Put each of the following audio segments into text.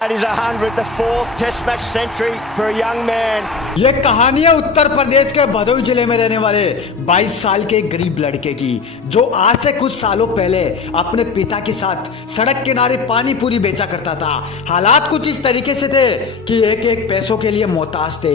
That is 100th, the fourth Test match century for a young man. ये कहानी है उत्तर प्रदेश के भदोही जिले में रहने वाले 22 साल के गरीब लड़के की, जो आज से कुछ सालों पहले अपने पिता के साथ सड़क किनारे पानी पूरी बेचा करता था। हालात कुछ इस तरीके से थे कि एक एक पैसों के लिए मोहताज थे।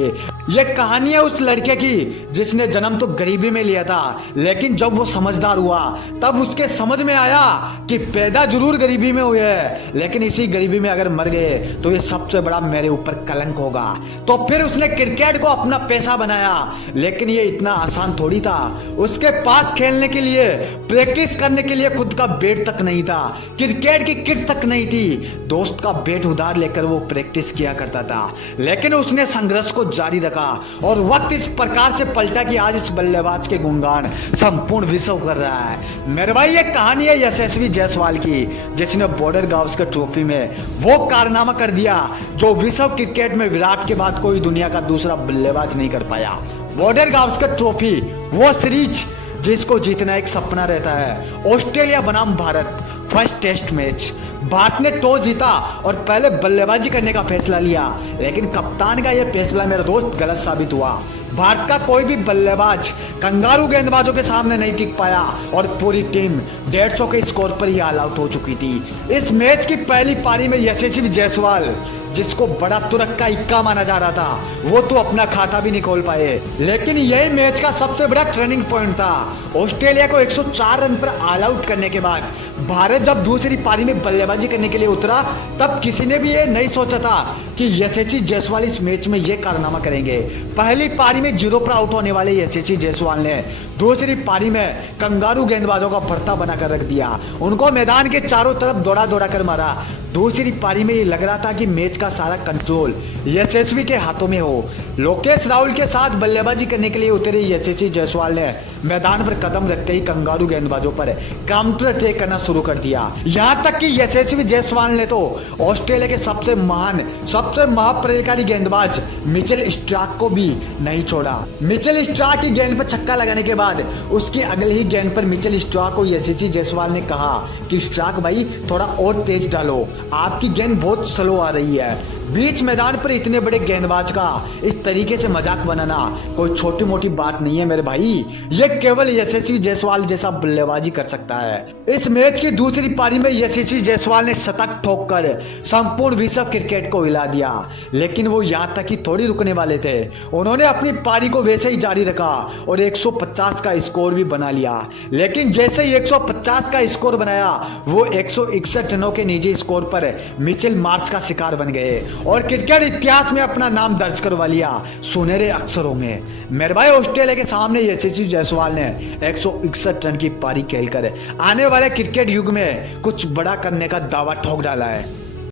ये कहानी है उस लड़के की जिसने जन्म तो गरीबी में लिया था, लेकिन जब वो समझदार हुआ तब उसके समझ में आया कि पैदा जरूर गरीबी में हुए है, लेकिन इसी गरीबी में अगर मर गए तो ये सबसे बड़ा मेरे ऊपर कलंक होगा। तो फिर उसने क्रिकेट को अपना पैसा बनाया, लेकिन ये इतना आसान थोड़ी था। उसके पास खेलने के लिए, प्रैक्टिस करने के लिए खुद का बैट तक नहीं था, क्रिकेट की किट तक नहीं थी। दोस्त का बैट उधार लेकर वो प्रैक्टिस किया करता था, लेकिन उसने संघर्ष को जारी रखा और वक्त इस प्रकार से पलटा कि आज इस बल्लेबाज के गुणगान संपूर्ण विश्व कर रहा है। मेरे भाई, ये कहानी है यशस्वी जायसवाल की, जिसने बॉर्डर गावस्कर ट्रॉफी में वो कारनामा कर दिया जो विश्व क्रिकेट में विराट के बाद कोई दुनिया का दूसरा बल्लेबाज नहीं कर पाया। बॉर्डर गावस्कर ट्रॉफी, वो सीरीज जिसको जीतना एक सपना रहता है। ऑस्ट्रेलिया बनाम Bharat, first test match. Bharat ने टॉस जीता और पहले बल्लेबाजी करने का फैसला लिया, लेकिन कप्तान का यह फैसला मेरा दोस्त गलत साबित हुआ। भारत का कोई भी बल्लेबाज कंगारू गेंदबाजों के सामने नहीं टिक पाया और पूरी टीम 150 के स्कोर पर ही ऑल आउट हो चुकी थी। इस मैच की पहली पारी में यशस्वी जायसवाल, जिसको बड़ा तुरक का इक्का माना जा रहा था, वो तो अपना खाता भी नहीं खोल पाए। लेकिन यही मैच का सबसे बड़ा टर्निंग पॉइंट था। ऑस्ट्रेलिया को 104 रन पर ऑल आउट करने के बाद भारत जब दूसरी पारी में बल्लेबाजी करने के लिए उतरा, तब किसी ने भी ये नहीं सोचा था कि यशस्वी जायसवाल इस मैच में ये कारनामा करेंगे। पहली पारी में 0 पर आउट होने वाले यशस्वी जायसवाल ने दूसरी पारी में कंगारू गेंदबाजों का भरता बनाकर रख दिया, उनको मैदान के चारों तरफ दौड़ा दौड़ा कर मारा। दूसरी पारी में ये लग रहा था कि मैच का सारा कंट्रोल यशस्वी के हाथों में हो। लोकेश राहुल के साथ बल्लेबाजी करने के लिए उतरे यशस्वी जायसवाल ने मैदान पर कदम रखते ही कंगारू गेंदबाजों पर काउंटर अटैक करना शुरू कर दिया। यहाँ तक कि यशस्वी जायसवाल ने तो ऑस्ट्रेलिया के सबसे महान, सबसे महाप्रतिकारी गेंदबाज मिचेल स्टार्क को भी नहीं छोड़ा। मिचेल स्टार्क की गेंद पर छक्का लगाने के बाद उसकी अगली ही गेंद पर मिचेल स्टार्क को यशस्वी जायसवाल ने कहा कि स्टार्क भाई, थोड़ा और तेज डालो, आपकी गेंद बहुत स्लो आ रही है। बीच मैदान पर इतने बड़े गेंदबाज का इस तरीके से मजाक बनाना कोई छोटी मोटी बात नहीं है मेरे भाई, ये केवल यशस्वी जायसवाल जैसा बल्लेबाजी कर सकता है। इस मैच की दूसरी पारी में यशस्वी जायसवाल ने शतक ठोककर संपूर्ण विश्व क्रिकेट को हिला दिया, लेकिन वो यहाँ तक ही थोड़ी रुकने वाले थे। उन्होंने अपनी पारी को वैसे ही जारी रखा और 150 का स्कोर भी बना लिया। लेकिन जैसे ही 150 का स्कोर बनाया, वो 161 रनों के निजी स्कोर पर मिचेल मार्श का शिकार बन गए और क्रिकेट इतिहास में अपना नाम दर्ज करवा लिया सुनहरे अक्षरों में। मेरे भाई, ऑस्ट्रेलिया के सामने यशस्वी जायसवाल ने 161 रन की पारी खेलकर आने वाले क्रिकेट युग में कुछ बड़ा करने का दावा ठोक डाला है।